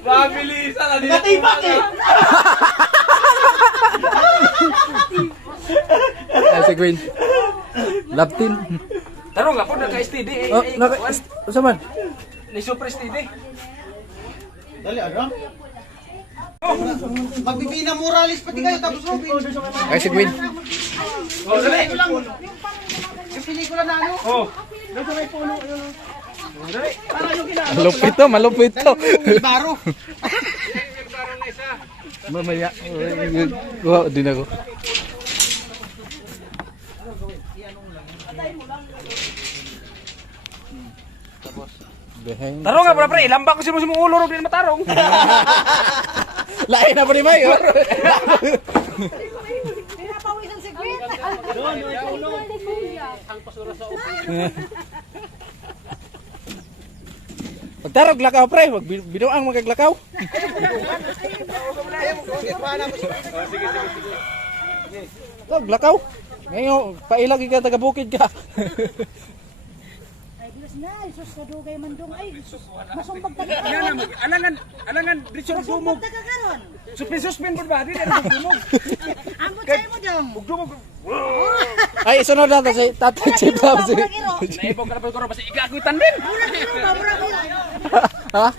Mabilisan na din. Natibak eh. Ay, si Gwen. Love team. Tarong nga po, naka-STD. Oh, sa man? Ni Super STD. Dali, ano? Magbibina Morales pati kayo tapos Robin. Ay, si Gwen. Oh, dali. Yung pelikula na ano? Oh. Malupit to, malupit to. Baro. Mamaya. Kuha din ako. Tarong nga, pre. Ilambak ko si mo ulo, rin matarong. Lain na po ni Mayo. Pinapawisan si Gwen. Pagtarog lakaw pre, wag binuang magaglakaw. Wag lakaw. Ngayon, pailagi ka taga bukid ka. Ay, Diyos na. Isus ka dugay mandong. Ay, Isus. Masumbag taga karon. Alangan, dito Masumbag taga karon. Suspend po ba? Di na dumog. Ambot sa'yo mo dong. Dumog. Ay, sunod na to si Tatay Chip daw si. Naipong ka na po ko, basta ikakuitan din. Ha?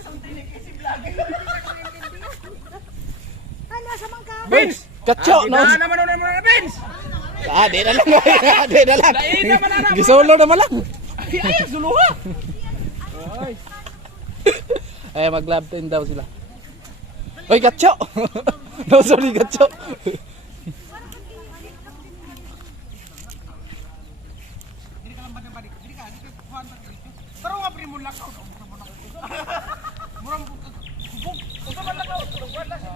Ano sa mangka? Vince, katso no. Naman na, Vince. Ah, di na lang. Di na lang. Lain naman na. Gisolo naman lang. Ay, zuluha. Ay, mag-lab team daw sila. Oy, katso. No, sorry, katso. Pero nga primo lakaw. Murang kubog. Usa man lakaw. Wala siya.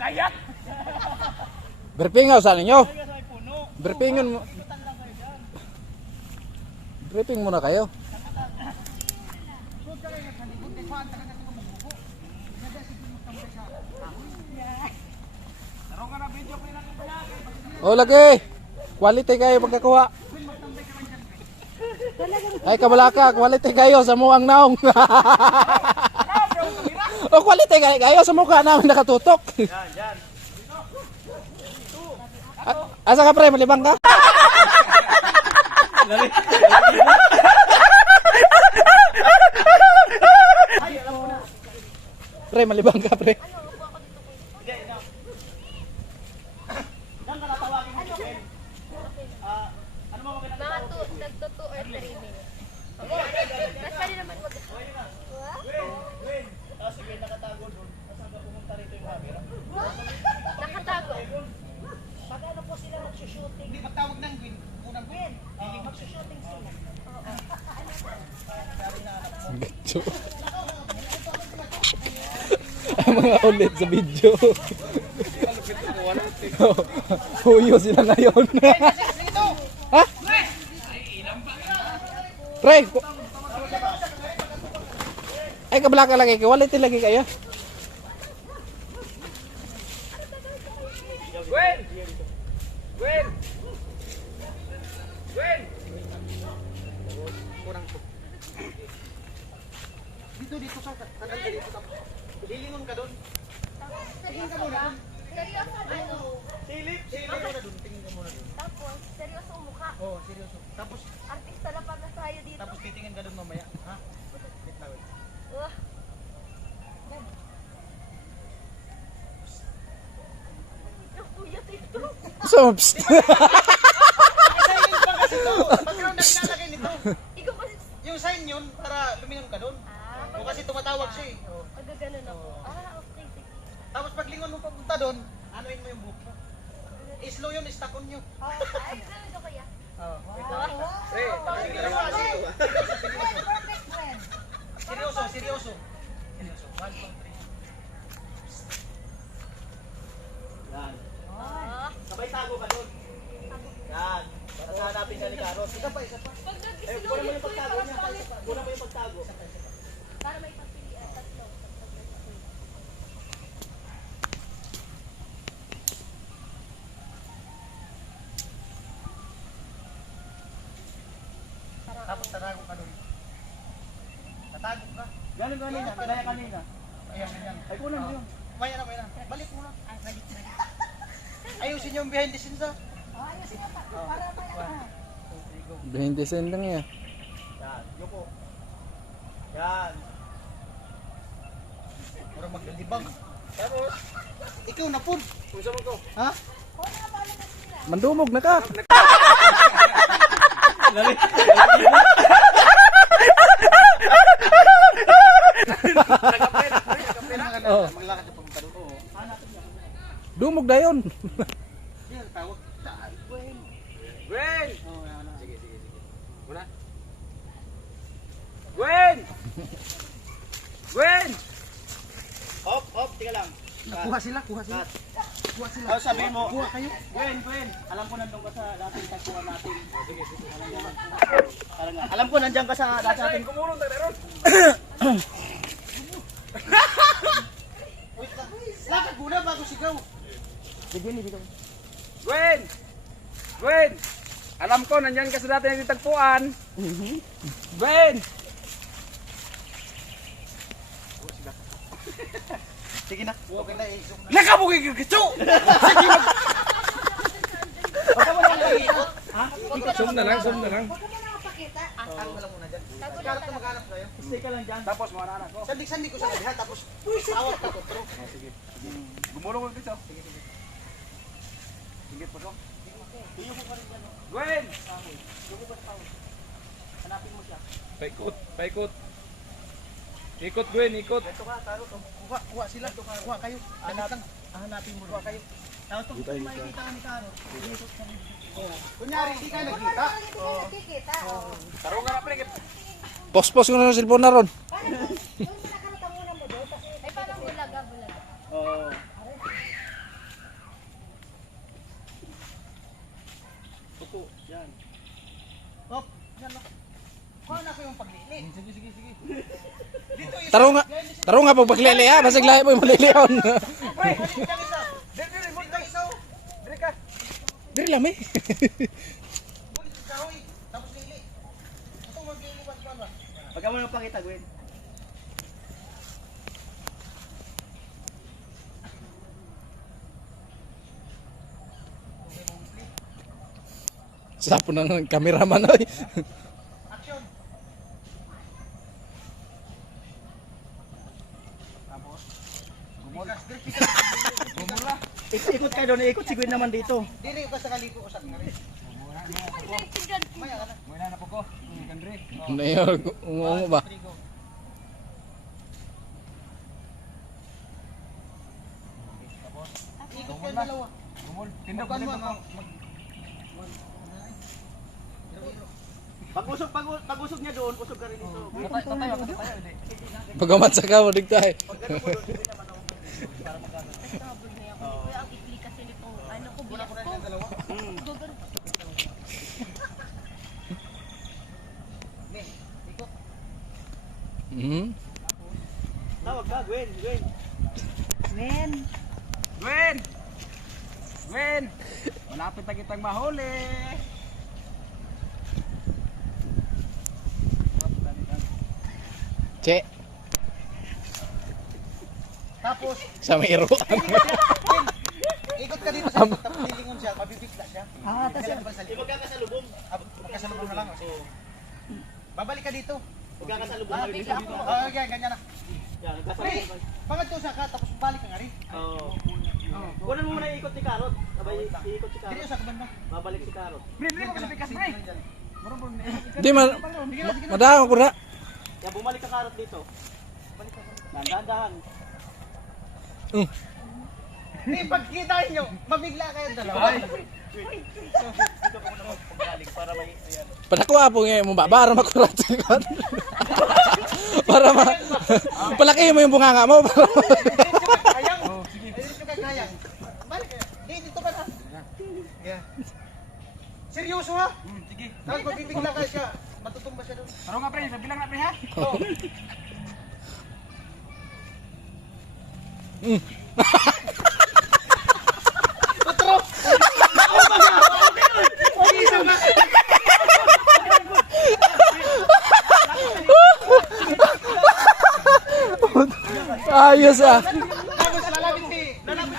Kayak. Briefing sa ninyo. Briefingin mo. Briefing muna kayo. Oh, lagi. Quality kayo pagkakuha. Ay, kabalaka, quality kayo sa muang naong. Oh, quality kayo sa mukha namin nakatutok. Asa ka pre, malibang ka? Pre, malibang ka pre. Nagto 2 or 3 minutes. Mas pwede naman mag... Nakatago. Pag ano po sila magsushooting. Hindi magtawag ng Gwen. Unang Gwen. Magsushooting sila. Ang mga ulit sa video. Huyo sila ngayon. Ha? Pre! Ay, kabalaka lagi kayo. Quality lagi kayo. Gwen! Gwen! Gwen! Dito sa tagal ka dito. Hilingon ka doon. Seryoso ba? Seryoso ano? Silip muna doon. Tingin ka muna doon. Tapos, seryoso ang mukha. Oo, seryoso. Tapos Artista na pa na tayo dito. titingin ka doon mamaya. Ha? Wait lang, wait. Wah. Yung kuya dito. So, psst. Background na pinalagay nito. Ikaw kasi... Yung sign yun para lumingon ka doon. O kasi tumatawag siya eh. Oo. Magaganon ako. Okay. Sige. Tapos pag lingon mo papunta doon, anuin mo yung buhok mo. Slow yun, istakon nyo. Ay, ano kaya? Oo. Wait lang. Pre, Perfect friend. Seryoso. Seryoso. 1, 2, 3. Yan. Sabay tago ka doon. Yan. Para sa hanapin ka ni Carlos. Isa pa. Pag Kunan mo yung pagtago niya. Kunan mo yung pagtago. para may pagpilian, tatlo. Tapos tatago ka doon. Tatago ka. Galing kanina, kaya kanina. Ayan, ayan. Ay, kulang yun. Maya na, maya na. Balik muna. Balik. Ayusin yung behind the scenes ah. Ayos nga pa. Para maya. Behind the scene lang yan. Yan, yuko. Yan. Para maglalibang. Tapos, ikaw na po. Kung saan mo ko? Ha? Mandumog na ka. Oo. Maglakad yung pagpunta doon. Oo. Hanapin niya. Dumog na yun. Yan, tawag. Saan? Gwen. Gwen! Oo, yan na. Sige. Muna. Gwen! Gwen! Hop, hop, tika lang. Kuha sila. Cut. Oh, sabihin mo. Kuha kayo. Gwen, Gwen. Alam ko nandun ka sa dating tagpuan natin. Sige. Alam ko nandiyan ka sa dating. Kumulong tayo ron. Wait lang. Lakad muna bago sigaw. Gwen! Gwen! Alam ko, nandyan ka sa dati ng tagpuan. Gwen! Sige na. Okay na, i-zoom na. Laka mo kay Kitso! Baka mo lang iikot. Ha? Zoom na lang. Huwag ka mo nakapakita. Tago ka lang muna dyan. Karot na maghanap sa'yo. Stay ka lang dyan. Tapos mga anak ko. Sandik-sandik ko sa lahat. Tapos, awat ka ko. Pero, Gumulong ko Kitso. Sige po so. Gwen! hanapin mo siya. Paikot. Ikot Gwen, ikot. Ito ka, karot. Kuha sila. Kuha kayo. Hanapin mo. Kuha kayo. Tapos, kung makikita ka ni Karot, iikot ka rin. Kunyari, hindi ka nagkita. Parang hindi kayo nakikita. Tarong ka na pre. Pospos ko na ng cellphone na ron. Parang yung nakarata muna mo doon. Kasi Ay, parang bulaga. Oo. Tuto, yan. Hop, yan lang. Kuha na ko yung paglili. Sige. Dito yung Taro nga pag paglili ha. Basig lahi mo yung malilion. Dito isa. Dito isa. Dire ka. Diri lang eh. Bulit sa kahoy. Tapos lili. Ito magliliwan pa ba? Pagka mo nang pakita, Gwen. Sapo ng cameraman oy. Action. Tapos, gumulas. Gumula. Ikot kayo doon, ikot si Gwen naman dito. Dili ka sa kaliko ko sa ngari. Maya ka na. Muna na po ko. Kandre. Ano yun? Umungo ba? Ikot kayo dalawa. Tindog Bukan mo, Pag-usog niya doon, usog ka rin dito. Tatayo. Pagamat sa kamo digtay. Pag gano'n mo doon, hindi naman ako para magkano. Sabol na yan. Kuya, ang ikli kasi nitong ano ko, Wala bilas ko na ko. yung dalawa. Gagano. Ne, ikot. Mhm. Tawag ka, Gwen. men. Gwen! Malapit na kitang mahuli. Che, Tapos, sa mayro. ikot ka dito sa ikot, tapos lilingon siya, mabibigla siya. Tapos yun. Magkakasalubong. Magkasalubong na lang. Oo. Babalik ka dito. Magkakasalubong na dito. Oo, ganyan na. Yan, nagkasalubong. Pangatlo siya ka, tapos balik ka nga rin. Oo. Kunan mo muna iikot si Karot. Sabay iikot si Karot. Dito sa kaban na. Babalik si Karot. Pre, ko sa pikas pre. Di madahon ko na. Yan, bumalik ka Karot dito. Balik ka. Dahan-dahan. Pagkita nyo, mabigla kayong dalawa. Dito ko muna paggaling para may ayan. Padakuha po ngayon mo ba? Para makurat sa likod. Para palaki mo yung bunganga mo. Kayang. Dito ka kayang. Balik ka. Dito ka na. Yeah. Seryoso ha? Sige. Tapos magbibigla ka siya. Matutumba siya doon. Tarong nga pre, bilang na pre ha. Ayos ah. Tapos lalapit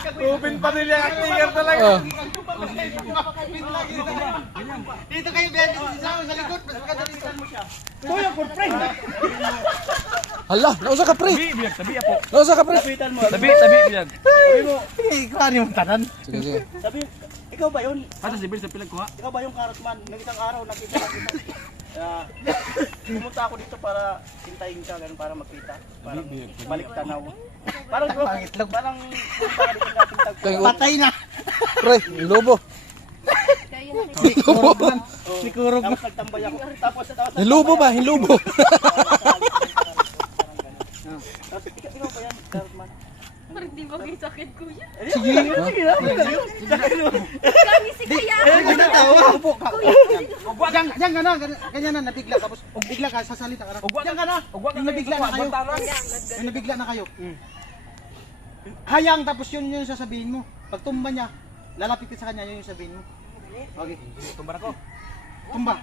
ka Gwen. Ruben pa nila ang actinger talaga. Oh. Dito kayo, Ben. Sa likod. Mas maganda dito mo siya. Hala, nausa ka pre. Tabi ako. Nausa ka pre. Tabi biyag. Ikaw yung tanan. Sige, sige. Sabi, ikaw ba yun? Hata si Bill sa pilag ko ha. Ikaw ba yung carrot man? Nang isang araw nakita kita. Pumunta ako dito para hintayin ka ganun para makita. Para balik tanaw. Parang parang dito natin Kaya- patay na. Pre, lobo. Kayo na Sikurog. Tapos nagtambay ako. Tapos Hilubo ba? Hilubo. Tapos ikaw ba yan, carrot man? Parang di ba kayo sakit, kuya? Sige na. Kami si Kuya. Upo ka. Diyan ka na, ganyan na, nabigla. Tapos bigla ka, sasalita ka na. Diyan ka na. Yung nabigla na kayo. Yung nabigla na kayo. Hayang, tapos yun yung sasabihin mo. Pag tumba niya, lalapit ka sa kanya, yun yung sabihin mo. Okay. Tumbar ako. Tumba.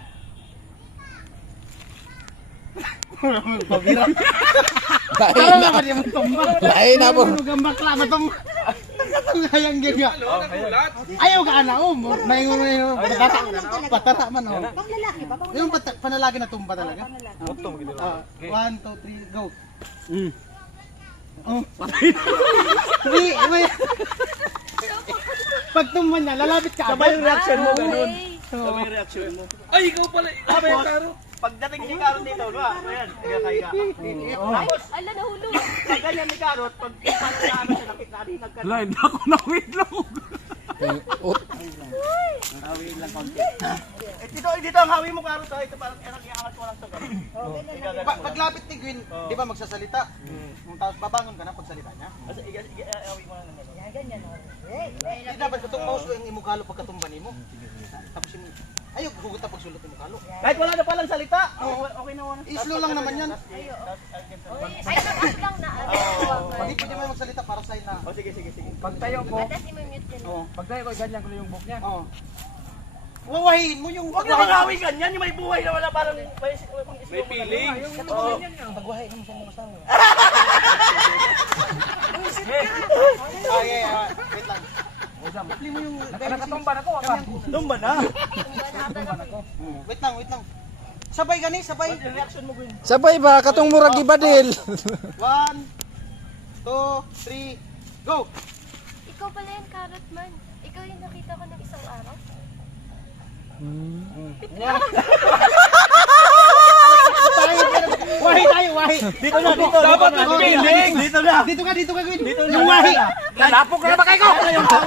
Lain na. Kaya mo tumba. Lain na po. Gambak lang tumba. Ang hayang din nga. Nagulat. Ayaw ka na, mayngon mo yung patata man. Pang lalaki ba? Pang Yung panalagi na tumba talaga. Mutong gitu. 1, 2, 3, go. Oh, patay na. Pag tumba niya, lalapit ka. Sabay yung reaction mo, ganun. Sabay yung reaction mo. Ay, ikaw pala. Ikaw ba yung karo? Pagdating ni Karot dito, diba? Ayan, nagkakaya ka. Tapos, Ala, nahulog. pag ganyan ni Karot, pag paano na ano siya, nakita rin nagkakaya. Wala, hindi ako na-wait lang. Hawi lang konti. Dito ang hawi mo, Karot. Ito parang iangat ko lang ito. Paglapit ni Gwen, di ba magsasalita? Tapos babangon ka na pagsalita niya. Kasi hawi mo lang naman. ganyan. Hindi dapat katong mouse yung imukalo pagkatumba nimo. Tapos yung ayaw hugot na pagsulot yung mukalo. Kahit wala na palang salita. Okay na wala. Islo lang naman yan. Ay, ako lang na. Hindi pwede mo magsalita para sa na. Oh, sige. Pagtayo ko, Tapos i-mute yun. pagtayo ko, ganyan ko na yung book niya. Oo. Wawahin mo yung... Huwag na magawi ganyan, yung may buhay na wala parang... May feeling. Pagwahay mo sa mga asawa. Okay, wait lang. Pili mo yung... Nakatumba na ko, Tumba na. Wait lang. Sabay gani, sabay. Reaction mo, Gwen. Sabay ba? Katong murag ibadil. 1, 2, 3, go! Ikaw pala yung carrot man. Ikaw yung nakita ko ng isang araw. Wahi tayo, wahi. Dito na. Dapat mag-feeling. Dito ka, Gwen. Yung wahi. Lalapok ka na ba kayo ko?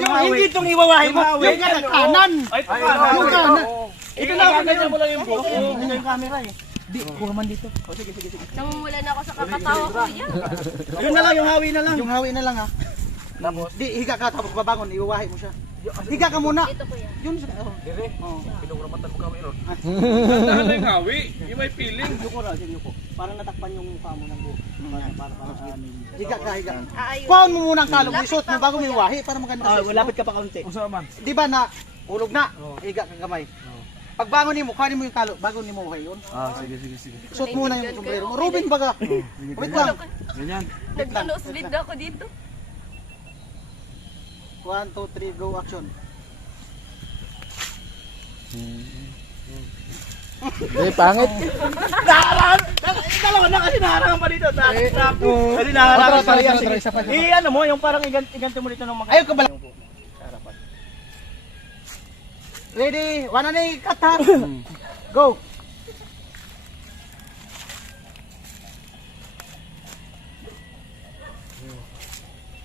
Yung hindi itong iwawahi mo. Yung kanan. Ay, Yung kanan. Ito na, ganyan mo lang yung book. Ito yung camera eh. Namumula na ako sa kakatawa, kuya. Yun na lang, yung hawi na lang. Yung hawi na lang ha. Tapos, di, higa ka, tapos babangon, iwawahi mo siya. Higa ka muna. Dito, kuya. Yun siya. Dire, Oh. pinuramatan mo kami ron. Tandahan na yung hawi, yung may feeling. Yuko ra, yuko. Parang natakpan yung mukha mo ng buhok. Para higa ka, higa. Aayun. Kuhaon mo muna ang kalong, isuot mo bago mo iwahi para maganda sa Lapit ka pa kaunti. Usa man. Di ba na, ulog na, higa kang kamay. Pag bangon mo, kuhanin mo yung kalong, bago ni mo uhay yun. Sige. Suot muna yung sombrero mo. Robin baga. Wait lang. Ganyan. Nag-nosebleed ako dito. 1, 2, 3, go, action. Di pangit. Dalawa na kasi naharangan pa dito. Kasi naharangan pa rin. Ano mo, yung parang iganto mo dito ng mga... Ayaw ka bala. Ready? One na cut ha? Go!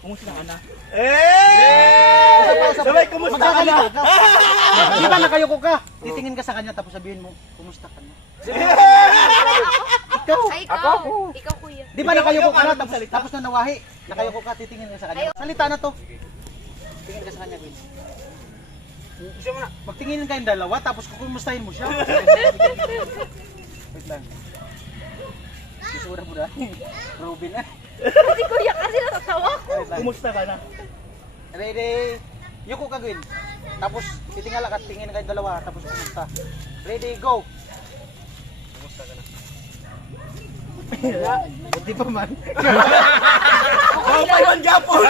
Kumusta ka na? Sabay, kumusta ka na? Di ba nakayuko ka? Titingin ka sa kanya tapos sabihin mo, kumusta ka na? Ikaw! Ay, ikaw. Ikaw, kuya. Di ba nakayuko ka na tapos na nawahi? Nakayuko ka, titingin ka sa kanya. Salita na to. Tingin ka sa kanya, Gwen. Magtingin kayong dalawa tapos kukumustahin mo siya. Wait lang. Isura mo na. Robin na. Kasi kuya, kasi natatawa ko. Wait lang. Kumusta ka na? Ready? Yuko ka, Gwen. Tapos titingala ka, tingin kayong dalawa tapos kumusta. Ready, go! Kumusta ka na? Buti pa man. gyapon.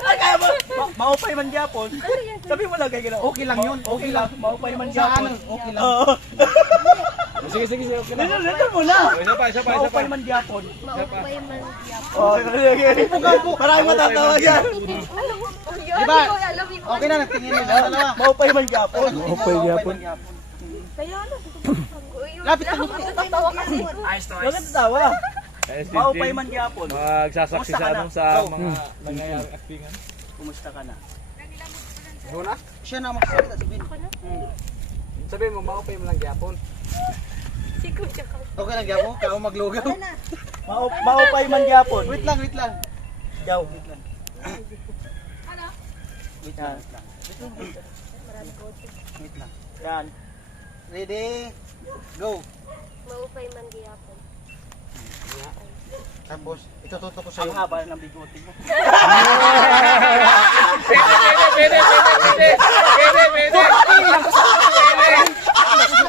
Ay, kaya mo, maupay man gyapon. Sabi mo lang kay gano'n. Okay lang yun. Okay lang, maupay man Sa gyapon. ano, okay lang. Oo. Sige, okay na. Dito mo na. Isa pa. Maupay man gyapon. Maupay man yapon. Oh, sige. Parang matatawa yan. Diba? Okay na, nagtingin nila. Dalawa. Maupay man gyapon. Maupay gyapon. Kaya ano? Lapit na. Tatawa kasi. Bakit tawa? Maupay man gyapon. Magsasaksi Kumusta ka sa na? ano sa mga nangyayaring actingan. Kumusta ka na? Una, Siya na magsasalita si Ben. sabi mo, maupay mo lang gyapon. Si Kuya ka. Okay lang, Gabo. Kao maglugaw. Maupay man gyapon. Wait lang. Daw. Wait lang. Wait lang. Yan. Ready? Go. Maupay man yapon. Tapos, itututo ko Ang sa'yo. haba ng bigote mo. Pwede.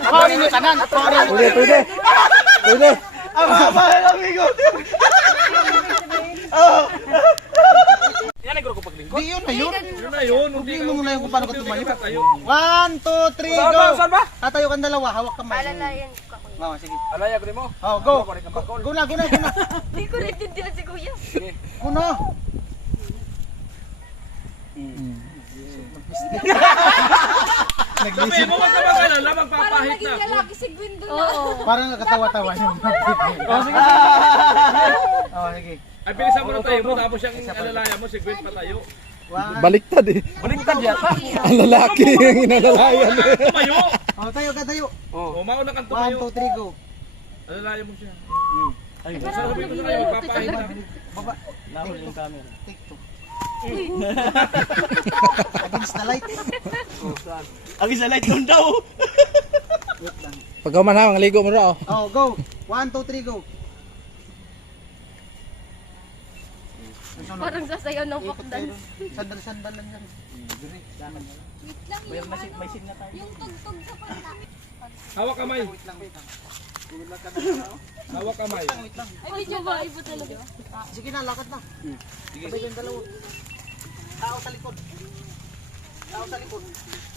Sorry mo kanan. Sorry. Pwede. Ang haba ng bigote mo. Yan ay ko paglingkod. Di yun na yun. Yun na yun. Hindi mo muna yung kung paano ka tumayo. Tayo. 1, 2, 3, Saan go! ba? Saan ba? Tatayo kang dalawa, hawak kamay. Alalayan ko ka, Kuya. Oo, sige. Alaya ko rin mo. Oh, go! Kunin ka bakol. Go na. Hindi ko naintindihan si Kuya. Go na. Sabi mo, wag ka mag-alala, magpapahit na. Oo. Parang nakatawa-tawa yung Oh, sige. Ay, bilisan mo na tayo mo, tapos yung alalaya mo, si Gwen pa tayo. Baliktad eh. Baliktad yata. Ang lalaki yung inalalayan eh. Tumayo. Oh, tayo. O, mauna kang 1, tumayo. 2, 3, go. Alalaya mo siya. Ay, sabi ko sa kayo, magpapahit na. Baba. Nahuli yung camera. Take 2. Against the light. Ang isa light down daw. Wait lang. Pagka manawang, ligo mo raw. Oh, go. 1, 2, 3, go. Parang sasayaw ng Ikot pakdan. tayo. Sandal lang yan. May sin na tayo. Hawak kamay. Wait lang. Hawak kamay. Wait lang. Ay, medyo ba? Iba talaga. Sige na, lakad na. Sige. Sabay yung dalawa. Tao sa likod.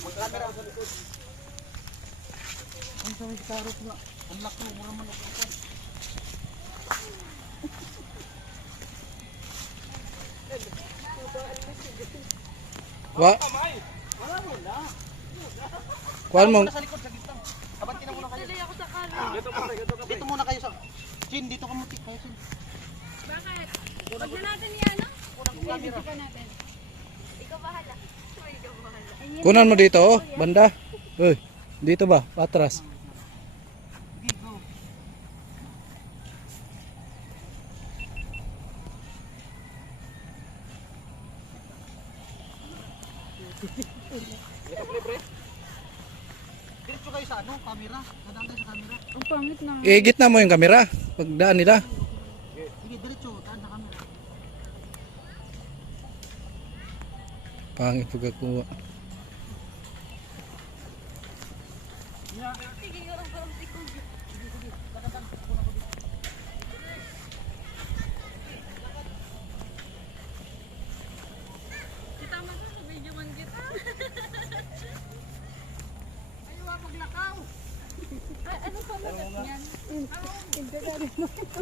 Mag-camera sa likod. Ang sabi si Karot na. Ang laki mo naman ako. Kuhan mo. Sa likod, sa gitna. Abanti na muna kayo. Tuloy ako sa kanan. Dito muna kayo sa... Chin, dito ka mutik kayo, Chin. Bakit? Huwag na natin yan, no? Camera. Ikaw bahala. Ikaw bahala. Kunan mo dito oh. Banda. Uy. Dito ba? Patras. Okay, go. Diretso kayo sa ano, camera. Dadaan tayo sa camera. Igit na mo yung kamera. Pagdaan nila. Sige, diretso. Daan sa camera. Pangit pagkakuha.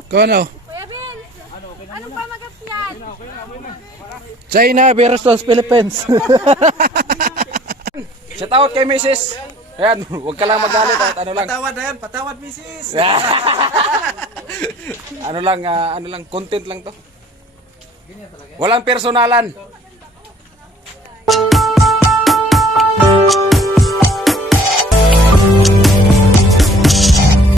Kung ano? Kuya Ben! Anong pamagat niyan? China versus Philippines. Shout out kay Mrs. Ayan, huwag ka lang magalit at ano lang. Patawad na yan, patawad, misis. ano lang, content lang to. Walang personalan.